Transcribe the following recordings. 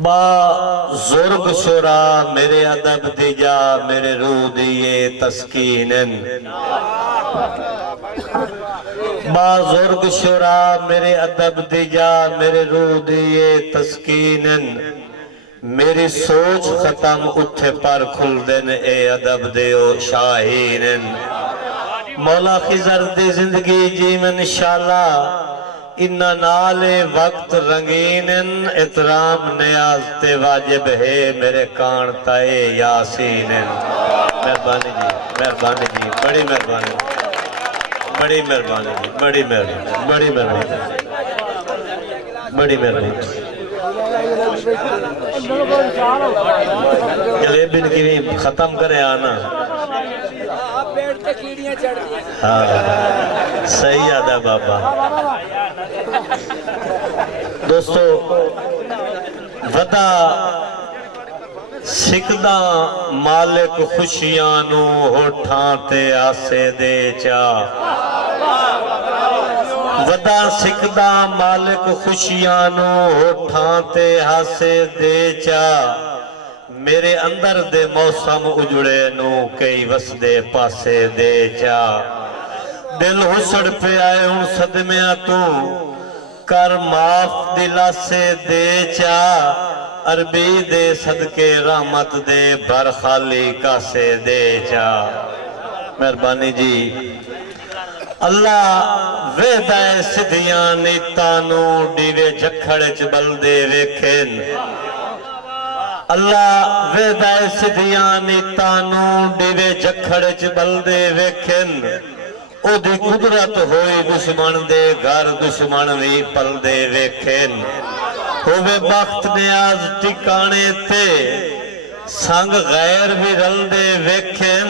बाजुर्ग शुरा मेरे अदब दिजा मेरे रूह दिए तस्कीनन। बाजुर्ग शुरा मेरे अदब दिजा मेरे रूह दिए तस्कीनन। मेरी सोच खत्म उठे पर खुल दिन ए अदब दियो शाहीनन। मौला खिजर दी जिंदगी जीवन इंशाअल्लाह इन्ना नाले वक्त रंगीनन। एहतराम नियाज ते वाजिब है मेरे कान ताए यासीनन। मेहरबानी जी, मेहरबानी जी, बड़ी मेहरबानी, बड़ी मेहरबानी जी, बड़ी मेहरबानी, बड़ी मेहरबानी, बड़ी मेहरबानी। जलेबी की खत्म करे आना। हाँ सही याद है बाबा। दोस्तों वदा सिकदा मालिक खुशियां नू होठां ते आसे दे चा। वदा सिकदा मालिक खुशियां नू होठां ते हासे दे चा। मेरे अंदर दे मौसम उजड़े नू कई वसदे पासे दे चा। दिल हुसड़ पे आए हूं सदमिया तू कर माफ दिलासे दे चा। अरबी दे सदके रहमत दे भर खाली कासे दे चा। मेहरबानी जी। अल्लाह वेदा सिद्धियां नीतां नू डीवे जखड़ च बलदे वेखेन। अल्लाह वेदा सिद्धियां नीतां नू डीवे जखड़ च बलदे वेखेन। ओदी कुदरत होई दुश्मन दे घर दुश्मन भी पलदे वेखेन। होवे बख्त नियाज टिकाने ते संग गैर भी रलदे वेखेन।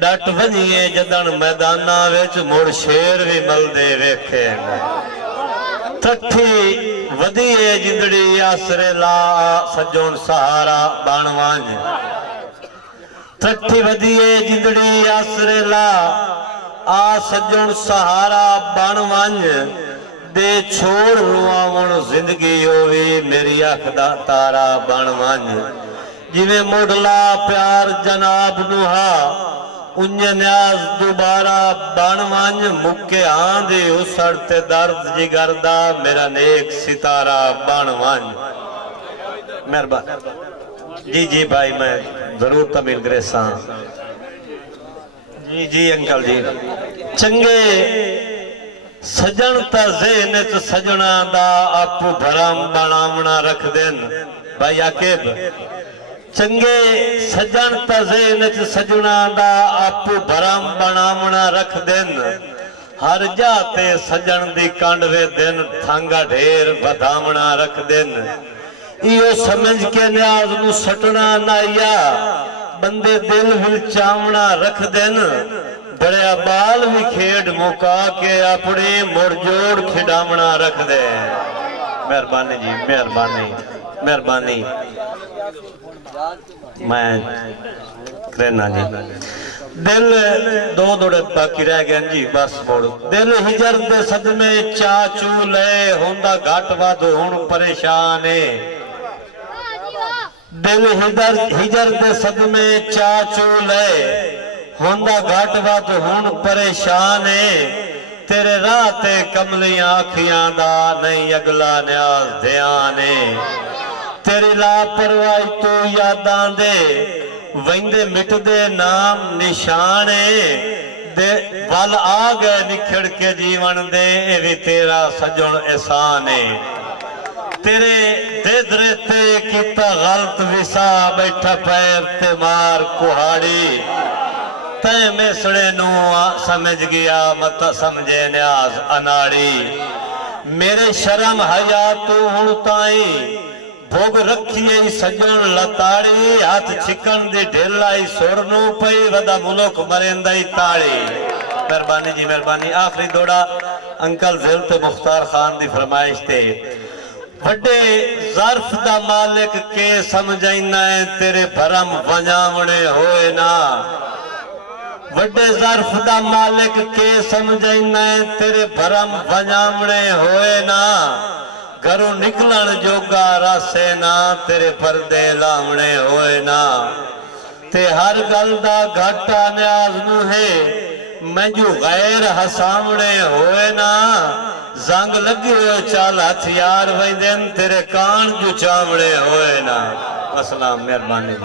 डट वजिए जदन मैदाना विच मुड़ शेर भी मलदे वेखेन। ठठी वधिए जिंदड़ी आसरे ला सजोन सहारा बन वंज। ठठी वधिए जिंदड़ी आसरे ला आ सजन सहारा बन वंज। दे छोड़ रुआवण जिंदगी होवी मेरी अख दा तारा बन वंज। जिवें मुढ़ला प्यार जनाब नुहा उंज न्याज दोबारा बन वंज। मुके आंदे उसड़ ते दर्द जिगर दा मेरा नेक सितारा बन वंज। मेहरबानी जी जी भाई मैं जरूर तमिल ग्रेसा जी जी अंकल जी। चंगे सजन ता ज़हन च सजना दा आपू भरम बनावना रख देन। भाई आकिब चंगे सजन ता ज़हन च सजना दा आपू भरम बनावना रख देन। हर जाते सजन दी कांडवे दिन थांगा ढेर बधावना रख देन। इो समझ के न्याज नू सटना नाइया बंदे दिल विल चावना रख देन। बड़े बाल भी खेड मुका के अपने मुड़जोड़ खिडावना रख दे। मेहरबानी जी, मेहरबानी, मेहरबानी। मैं कहना जी दिल दो दौड़े बाकी रह गए जी बस मोड़। दिल हिजर दे सदमे चाचू ले होंदा घट वध हुण परेशान है। दिल हिजर दे सदमे चाचू ले होंदा घट वध हुण परेशान है। तेरे राह ते कमलियां अखियां दा नहीं अगला न्याज ध्यान है। तेरी लापरवाही तू यादां दे वंदे मिटदे नाम निशान दे वल आ गए निखड़ के जीवन दे ए भी तेरा सजन एहसान है। तेरे देदरे ते किता गलत विसा बैठा पैर ते मार कुहाड़ी। तै मेसड़े नू समझ गया मत समझे न्याज अनाड़ी। मेरे शर्म हया तू हुण ताई भोग रखिए सजन लताड़ी। हाथ छिकन दी ढेलाई सुर नू पई वदा मुलक मरेंदा ताड़ी। मेहरबानी जी, मेहरबानी। आखिरी दौड़ा अंकल ज़िल ते मुख्तार खान दी फरमाइश ते। वड्डे ज़र्फ दा मालिक के समझाइना है तेरे भरम वजावणे होए ना। वड्डे ज़र्फ दा मालिक के समझाइना है तेरे भरम वजावणे होए ना। घरों निकलन जोगा रासे ना तेरे पर्दे लावणे होए ना ते हर गल दा घाटा न्याज नू है मैंजू गैर हसावणे होए ना जंग लगे हो चाल हथियार वैंदन तेरे कान जू चावणे होए ना। अस्सलाम मेहरबानी।